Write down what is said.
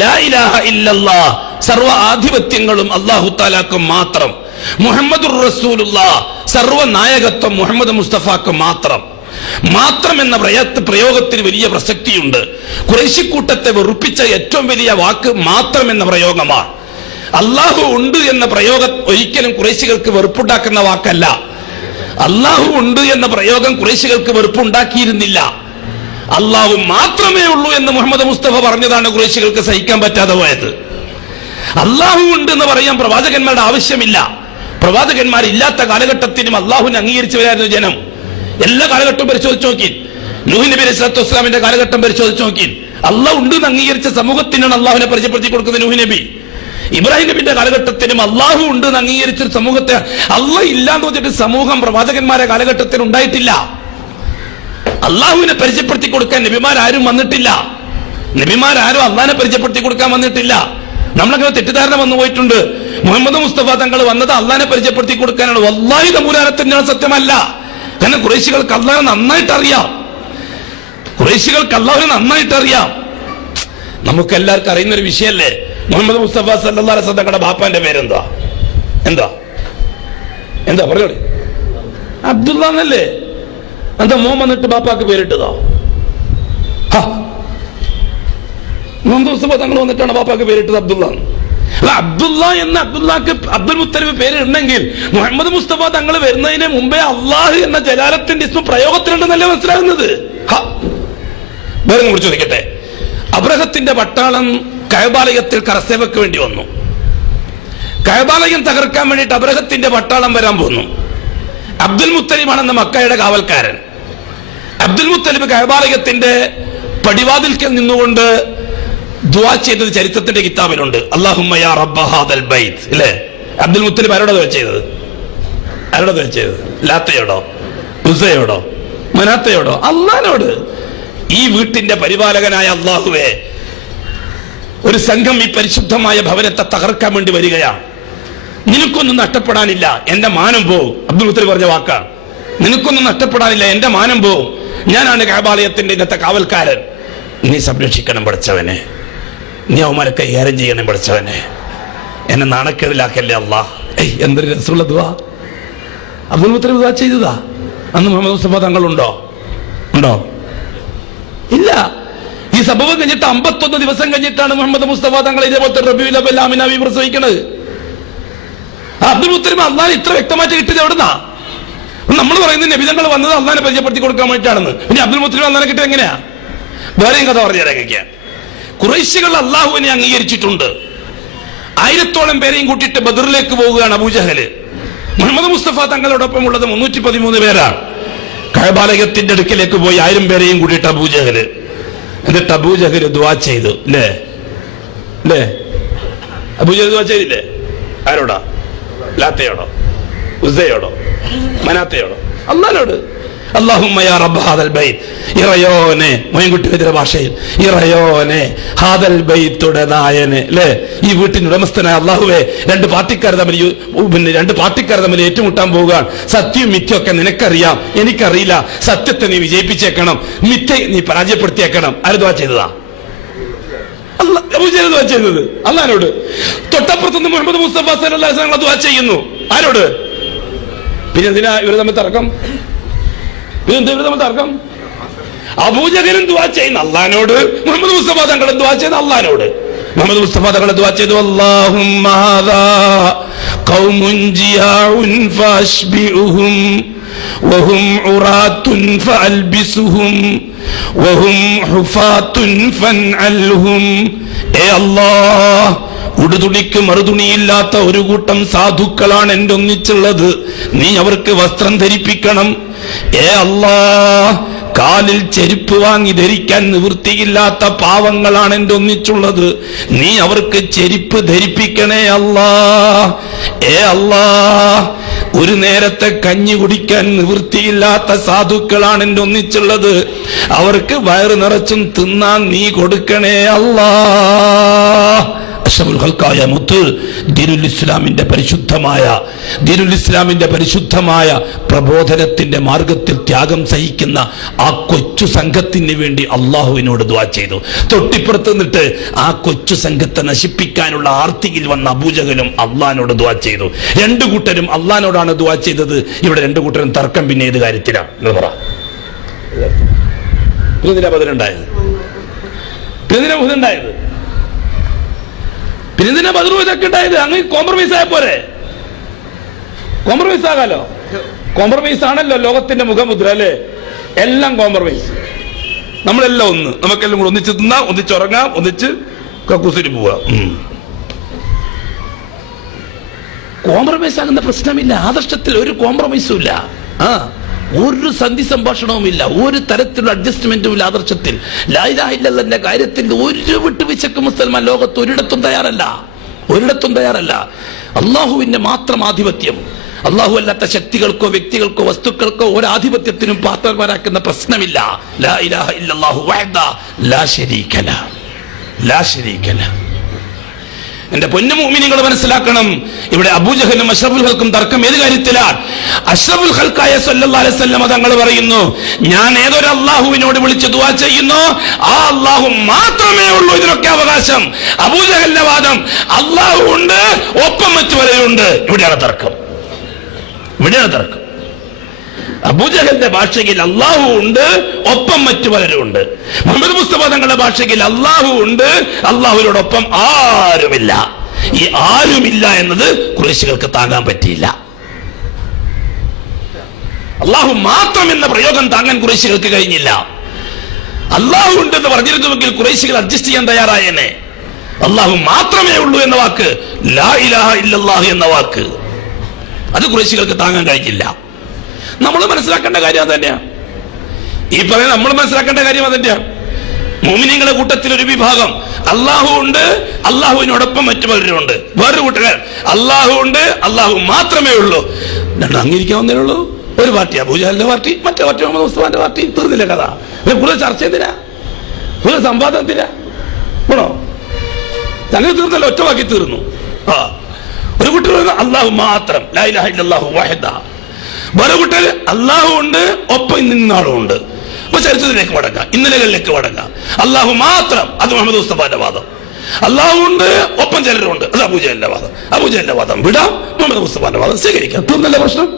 ലാ ഇലാഹ ഇല്ലല്ലാഹ്, സർവ ആധിപത്യങ്ങളും അല്ലാഹു തആലാക്ക് മാത്രം. മുഹമ്മദുർ റസൂലുള്ളാഹ്, സർവ നായകത്വം മുഹമ്മദ് മുസ്തഫാക്ക് മാത്രം. മാത്രം എന്ന പ്രയോഗത്തിന് വലിയ പ്രസക്തിയുണ്ട്. ഖുറൈശി കൂട്ടത്തെ വെറുപ്പിച്ച ഏറ്റവും വലിയ വാക്ക് മാത്രം എന്ന പ്രയോഗമാണ്. അള്ളാഹു ഉണ്ട് എന്ന പ്രയോഗം ഒരിക്കലും ഖുറൈശികൾക്ക് വെറുപ്പുണ്ടാക്കുന്ന വാക്കല്ല. അള്ളാഹു ഉണ്ട് എന്ന പ്രയോഗം ഖുറൈശികൾക്ക് വെറുപ്പുണ്ടാക്കിയിരുന്നില്ല. അള്ളാഹു മാത്രമേ ഉള്ളൂ എന്ന് മുഹമ്മദ് മുസ്തഫ പറഞ്ഞതാണ് ഖുറൈശികൾക്ക് സഹിക്കാൻ പറ്റാതെ പോയത്. അള്ളാഹു ഉണ്ട് എന്ന് പറയാൻ പ്രവാചകന്മാരുടെ ആവശ്യമില്ല. പ്രവാചകന്മാരില്ലാത്ത കാലഘട്ടത്തിനും അള്ളാഹുവിനെ അംഗീകരിച്ചവരായിരുന്നു ജനം. എല്ലാ കാലഘട്ടവും പരിശോധിച്ച് നോക്കി. നൂഹ് നബി അലൈഹി സ്വലാത്തു വസ്സലാമിന്റെ കാലഘട്ടം പരിശോധിച്ച് നോക്കി. അള്ളാഹു ഉണ്ട് എന്ന് അംഗീകരിച്ച സമൂഹത്തിനാണ് അള്ളാഹുവിനെ പരിചയപ്പെടുത്തി കൊടുക്കുന്നത് നൂഹ് നബി. ഇബ്രാഹിം നബിന്റെ കാലഘട്ടത്തിനും അള്ളാഹു ഉണ്ട് എന്ന് അംഗീകരിച്ചൊരു സമൂഹത്തെ അള്ളാഹ് ഇല്ലാന്ന് വെച്ചിട്ട് സമൂഹം പ്രവാചകന്മാരെ കാലഘട്ടത്തിൽ ഉണ്ടായിട്ടില്ല. അള്ളാഹുവിനെ പരിചയപ്പെടുത്തി കൊടുക്കാൻ നബിമാരും വന്നിട്ടില്ല. നബിമാരും അള്ളാഹിനെ പരിചയപ്പെടുത്തി കൊടുക്കാൻ വന്നിട്ടില്ല. നമ്മളങ്ങനെ തെറ്റിദ്ധാരണ വന്നു പോയിട്ടുണ്ട്. മുഹമ്മദ് മുസ്തഫ തങ്ങൾ വന്നത് അള്ളാഹിനെ പരിചയപ്പെടുത്തി കൊടുക്കാനാണ്. വല്ലാഹി തമ്പുരാനത്തിനാണ്, സത്യമല്ല. കാരണം ഖുറൈശികൾക്ക് അള്ളാഹിനെ നന്നായിട്ട് അറിയാം. ഖുറൈശികൾക്ക് അള്ളാഹിനെ നന്നായിട്ട് അറിയാം. നമുക്ക് എല്ലാവർക്കും അറിയുന്ന ഒരു വിഷയല്ലേ മുഹമ്മദ് മുസ്തഫ സല്ലല്ലാഹു അലൈഹി വസല്ലം തങ്ങളുടെ ബാപ്പാന്റെ പേരെന്താ? എന്താ എന്താ പറഞ്ഞോളി? അബ്ദുള്ള എന്നല്ലേ? എന്താ മോൻ വന്നിട്ട് ബാപ്പാക്ക് പേരിട്ടതോ? മുഹമ്മദ് മുസ്തഫ തങ്ങൾ വന്നിട്ടാണ് ബാപ്പാക്ക് പേരിട്ടത് അബ്ദുള്ള. അബ്ദുള്ള എന്ന അബ്ദുള്ളക്ക് അബ്ദുൽ മുത്തലിബ് പേരിടണമെങ്കിൽ മുഹമ്മദ് മുസ്തഫ തങ്ങൾ വരുന്നതിന് മുമ്പേ അള്ളാഹു എന്ന ജലാലത്തിന്റെ ഇസ്മ പ്രയോഗത്തിലുണ്ടെന്നല്ലേ മനസ്സിലാകുന്നത്. വേറെ കുറിച്ച് ചോദിക്കട്ടെ. അബ്രഹത്തിന്റെ പട്ടാളം കഅബാലയത്തിൽ കരസേവക്ക് വേണ്ടി വന്നു. കഅബാലയം തകർക്കാൻ വേണ്ടിയിട്ട് അബ്രഹത്തിന്റെ പട്ടാളം വരാൻ പോന്നു. അബ്ദുൽ മുത്തലിബാണെന്ന മക്കയുടെ കാവൽക്കാരൻ. അബ്ദുൽ മുത്തലിബ് കഅബാലയത്തിന്റെ പടിവാതിൽക്കൽ നിന്നുകൊണ്ട് ദുആ ചെയ്തത് ചരിത്രത്തിന്റെ കിതാബിലുണ്ട്. അല്ലാഹുമ്മ യാ റബ്ബ ഹാദൽ ബൈത്ത്, അല്ലേ? അബ്ദുൽ മുത്തലിബ് ആരോടാ ദുആ ചെയ്തത്? ആരോടാ ദുആ ചെയ്തത്? ലാത്തയോടോ ഉസ്സയോടോ മനാത്തയോടോ? അല്ലാഹുവോട്. ഈ വീട്ടിന്റെ പരിപാലകനായ അല്ലാഹുവേ, ഒരു സംഘം ഈ പരിശുദ്ധമായ ഭവനത്തെ തകർക്കാൻ വേണ്ടി വരികയാണ്. നിനക്കൊന്നും നഷ്ടപ്പെടാനില്ല, എന്റെ മാനം പോവും. അബ്ദുൽ മുത്തലിബ് പറഞ്ഞ വാക്കാണ്. നിനക്കൊന്നും നഷ്ടപ്പെടാനില്ല, എന്റെ മാനം പോവും. ഞാനാണ് കഅബാലയത്തിന്റെ ഇന്നത്തെ കാവൽക്കാരൻ. നീ സംരക്ഷിക്കണം പഠിച്ചവനെ, നീ അവന്മാരെ കൈകാര്യം ചെയ്യണം പഠിച്ചവനെ, എന്നെ നാണക്കേടിലാക്കല്ലേ അല്ലാഹ്. എന്തൊരു രസമുള്ള ദുആ അബ്ദുൽ മുത്തലിബ് ദുആ ചെയ്തതാ. അന്ന് മുഹമ്മദ് മുസ്തഫ തങ്ങളുണ്ടോ? ഉണ്ടോ? ഇല്ല. ഈ സംഭവം കഴിഞ്ഞിട്ട് 51 ദിവസം കഴിഞ്ഞിട്ടാണ് മുഹമ്മദ് മുസ്തഫ തങ്ങൾ ഇതേപോലത്തെ റബീഉൽ അവ്വൽ ആമിനാവി പ്രസവിക്കുന്നത്. അബ്ദുൽ മുത്തലിബ് അള്ളാഹ് ഇത്ര വ്യക്തമായിട്ട് കിട്ടിയത് എവിടുന്നാ? നമ്മൾ പറയുന്നത് നബി തങ്ങൾ വന്നത് അള്ളാഹിനെ പരിചയപ്പെടുത്തി കൊടുക്കാൻ വേണ്ടിയിട്ടാണെന്ന്. പിന്നെ അബ്ദുൽ മുത്തലിബ് അള്ളാഹിനെ കിട്ടിയത് എങ്ങനെയാ? വേറെയും കഥ പറഞ്ഞുതരാൻ. ഖുറൈശികൾ അള്ളാഹുവിനെ അംഗീകരിച്ചിട്ടുണ്ട്. 1000ഓളം പേരെയും കൂട്ടിയിട്ട് ബദറിലേക്ക് പോവുകയാണ് അബൂജഹല്. മുഹമ്മദ് മുസ്തഫ തങ്ങളോടൊപ്പം ഉള്ളത് 313 പേരാണ്. കഅബാലയത്തിന്റെ അടുക്കിലേക്ക് പോയി 1000 പേരെയും കൂട്ടിയിട്ട് അബൂജഹല്. എന്നിട്ട് അബൂജഹല് ദുആ ചെയ്തു. അല്ലേ? അല്ലേ? അബൂജഹൽ ദുആ ചെയ്തില്ലേ? ആരോടാ? ലാത്തയോടോ ഉസ്സയോടോ മനാത്തയോടോ? അല്ലാഹുവോട്. അല്ലാഹുമ്മ യാ റബ്ബ ഹാദൽ ബൈത്ത്, ഇറയോനെ, മൊയ്ൻകുട്ടി വൈദ്യരുടെ ഭാഷയിൽ ഇറയോനെ, ഹാദൽ ബൈത്തുടെ നായനെ, അല്ലേ? ഈ വീട്ടിന് ഉടമസ്ഥനായ അല്ലാഹുവേ, രണ്ട് പാർട്ടിക്കാർ തമ്മിൽ ഏറ്റുമുട്ടാൻ പോവുകയാണ്. സത്യവും മിഥ്യൊക്കെ നിനക്കറിയാം, എനിക്കറിയില്ല. സത്യത്തെ നീ വിജയിപ്പിച്ചേക്കണം, മിഥ്യ നീ പരാജയപ്പെടുത്തിയേക്കണം. ആര് ദുആ ചെയ്തതാ? അബൂജഹൽ ദുആ ചെയ്തത് അല്ലാഹുവോട്. തൊട്ടപ്പുറത്തുനിന്ന് മുഹമ്മദ് മുസ്തഫ സല്ലല്ലാഹു അലൈഹി വസല്ലം ദുആ ചെയ്യുന്നു. ആരോട്? പിന്നെ എന്തിനാ ഇവർ തമ്മിൽ തർക്കം? തർക്കം? അബൂജഹലും ദുആ ചെയ്യുന്ന അല്ലാഹുവോട്, മുഹമ്മദ് മുസ്തഫ തങ്ങളും ദുആ ചെയ്യുന്ന അല്ലാഹുവോട്. മുഹമ്മദ് മുസ്തഫ തങ്ങൾ ദുആ ചെയ്തു, അല്ലാഹുമ്മ ഹാദാ ഖൗമുൻ ജിയാഉൻ ഫഅശ്ബിഉഹും വഹും ഉറാത്തുൻ ഫഅൽബിസുഹും വഹും ഹുഫാത്തുൻ ഫൻഅൽഹും. ഏ അല്ലാഹ്, ഉടുതുണിക്ക് മറുതുണിയില്ലാത്ത ഒരു കൂട്ടം സാധുക്കളാണ് എന്റെ ഒന്നിച്ചുള്ളത്. നീ അവർക്ക് വസ്ത്രം ധരിപ്പിക്കണം. ഏ അല്ലാഹ്, കാലിൽ ചെരുപ്പ് വാങ്ങി ധരിക്കാൻ നിവൃത്തിയില്ലാത്ത പാവങ്ങളാണ് എന്റെ ഒന്നിച്ചുള്ളത്. നീ അവർക്ക് ചെരുപ്പ് ധരിപ്പിക്കണേ അല്ലാഹ്. ഏ അല്ലാഹ്, ഒരു നേരത്തെ കഞ്ഞി കുടിക്കാൻ നിവൃത്തിയില്ലാത്ത സാധുക്കളാണ് എന്റെ ഒന്നിച്ചുള്ളത്. അവർക്ക് വയറ് നിറച്ചും തിന്നാൻ നീ കൊടുക്കണേ അല്ലാഹ്. അഷ്റഫുൽ ഖൽഖായ മുത്ത് ദീനുൽ ഇസ്ലാമിന്റെ പരിശുദ്ധമായ പ്രബോധനത്തിന്റെ മാർഗത്തിൽ ത്യാഗം സഹിക്കുന്ന ആ കൊച്ചു സംഘത്തിന് വേണ്ടി അള്ളാഹുവിനോട് ദുആ ചെയ്തു. തൊട്ടിപ്പുറത്ത് നിന്നിട്ട് ആ കൊച്ചു സംഘത്തെ നശിപ്പിക്കാനുള്ള ആർത്തിയിൽ വന്ന അബൂജഹലും അള്ളാഹിനോട് ദുആ ചെയ്തു. രണ്ടു കൂട്ടരും അള്ളാഹിനോടാണ് ദുആ ചെയ്തത്. ഇവിടെ രണ്ടു കൂട്ടരും തർക്കം പിന്നെ ഏത് കാര്യത്തിലാണ് എന്ന് പറ. ബദറുണ്ടായത് പിന്നെന്തിനാ ബദറു ഇതൊക്കെ ഉണ്ടായത്? അങ്ങ് കോംപ്രമൈസ് ആയ പോരെ? കോംപ്രമൈസ് ആകാലോ. കോംപ്രമൈസ് ആണല്ലോ ലോകത്തിന്റെ മുഖമുദ്ര അല്ലേ? എല്ലാം കോംപ്രമൈസ്. നമ്മളെല്ലാം ഒന്ന്, നമുക്കെല്ലാം കൂടെ ഒന്നിച്ച് തിന്നാം, ഒന്നിച്ചുറങ്ങാം, ഒന്നിച്ച് കക്കൂസിന് പോവാം. കോംപ്രമൈസ് ആകുന്ന പ്രശ്നമില്ല. ആദർശത്തിൽ ഒരു കോംപ്രമൈസും ഇല്ല. ഒരു സന്ധി സംഭാഷണവും ഇല്ല, ഒരു തരത്തിലുള്ള അഡ്ജസ്റ്റ്മെന്റും ഇല്ല ആദർശത്തിൽ. ലാ ഇലാഹ ഇല്ലല്ലാഹ് കാര്യത്തിൽ ഒരു വിട്ടുവീഴ്ചക്ക് മുസൽമാൻ ലോകത്ത് ഒരിടത്തും തയ്യാറല്ല. അള്ളാഹുവിന്റെ മാത്രം ആധിപത്യം. അള്ളാഹു അല്ലാത്ത ശക്തികൾക്കോ വ്യക്തികൾക്കോ വസ്തുക്കൾക്കോ ഒരു ആധിപത്യത്തിനും പാത്രന്മാരാക്കുന്ന പ്രശ്നമില്ല. ലാ ഇലാഹ ഇല്ലല്ലാഹു വഹ്ദഹു ലാ ശരീക ലഹു. എന്റെ പൊന്നു മുഅ്മിനീങ്ങൾ മനസ്സിലാക്കണം, ഇവിടെ അബൂജഹലും അഷ്റഫുൽ ഖൽക്കും തർക്കം ഏത് കാര്യത്തിലാണ്? അഷ്റഫുൽ ഖൽക്കായ സല്ലല്ലാഹു അലൈഹി വസല്ലം തങ്ങൾ പറയുന്നു, ഞാൻ ഏതൊരു അള്ളാഹുവിനോട് വിളിച്ച് ദുആ ചെയ്യുന്നു ആ അള്ളാഹു മാത്രമേ ഉള്ളൂ ഇതിനൊക്കെ അവകാശം. അബൂജഹലിന്റെ വാദം അള്ളാഹു ഉണ്ട്, ഒപ്പം മറ്റുവരെയുണ്ട്. ഇവിടെയാണ് തർക്കം. അബൂജഹലിന്റെ ഭാഷയിൽ അള്ളാഹു ഉണ്ട്, ഒപ്പം മറ്റു പലരും ഉണ്ട്. മുഹമ്മദ് മുസ്തഫ തങ്ങളുടെ ഭാഷയിൽ അള്ളാഹു ഉണ്ട്, അള്ളാഹുവിനോടൊപ്പം ആരുമില്ല. ഈ ആരുമില്ല എന്നത് ഖുറൈശികൾക്ക് താങ്ങാൻ പറ്റിയില്ല. അള്ളാഹു മാത്രം എന്ന പ്രയോഗം താങ്ങാൻ ഖുറൈശികൾക്ക് കഴിഞ്ഞില്ല. അള്ളാഹു ഉണ്ടെന്ന് പറഞ്ഞിരുന്നുവെങ്കിൽ ഖുറൈശികൾ അഡ്ജസ്റ്റ് ചെയ്യാൻ തയ്യാറായേനെ. അള്ളാഹു മാത്രമേ ഉള്ളൂ എന്ന വാക്ക്, ലാ ഇലാഹ ഇല്ലല്ലാഹ് എന്ന വാക്ക്, അത് ഖുറൈശികൾക്ക് താങ്ങാൻ കഴിഞ്ഞില്ല. നമ്മൾ മനസ്സിലാക്കേണ്ട കാര്യം അത് തന്നെയാണ്. ഈ പറയുന്നത് നമ്മൾ മനസ്സിലാക്കേണ്ട കാര്യം അത് തന്നെയാണ്. മുഅ്മിനീങ്ങളുടെ കൂട്ടത്തിൽ ഒരു വിഭാഗം അള്ളാഹു ഉണ്ട്, അള്ളാഹുവിനോടൊപ്പം മറ്റു പലരും ഉണ്ട്. വേറൊരു കൂട്ടർ അള്ളാഹു ഉണ്ട്, അള്ളാഹു മാത്രമേ ഉള്ളൂ. രണ്ടും അംഗീകരിക്കാവുന്നേ ഉള്ളൂ. ഒരു പാർട്ടി അബൂജഹലിന്റെ പാർട്ടി, മറ്റേ പാർട്ടി മുഹമ്മദ് മുസ്തഫാന്റെ പാർട്ടി. തീർന്നില്ല കഥ. കൂടുതൽ ചർച്ച എന്തിനാ? കൂടുതൽ സംവാദം എന്തിനാ? ആണോ? അങ്ങനെ തീർന്നല്ലോ, ഒറ്റവാക്കി തീർന്നു. ഒരു കൂട്ടർ അള്ളാഹു മാത്രം, ലാ ഇലാഹ ഇല്ലല്ലാഹു വഹ്ദഹു. വേറെ കൂട്ടർ അള്ളാഹു ഉണ്ട്, ഒപ്പം നിന്നാളും ഉണ്ട്. അപ്പൊ ചരിത്രത്തിലേക്ക് മടങ്ങാം, ഇന്നലകളിലേക്ക് മടങ്ങാം. അള്ളാഹു മാത്രം, അത് മുഹമ്മദ് മുസ്തഫാന്റെ വാദം. അള്ളാഹു ഉണ്ട്, ഒപ്പം ചിലരുണ്ട്, അത് അബൂജഹലിന്റെ വാദം. അബൂജഹലിന്റെ വാദം വിടാം, മുഹമ്മദ് മുസ്തഫാന്റെ വാദം സ്വീകരിക്കാം. തീർന്നല്ലേ പ്രശ്നം?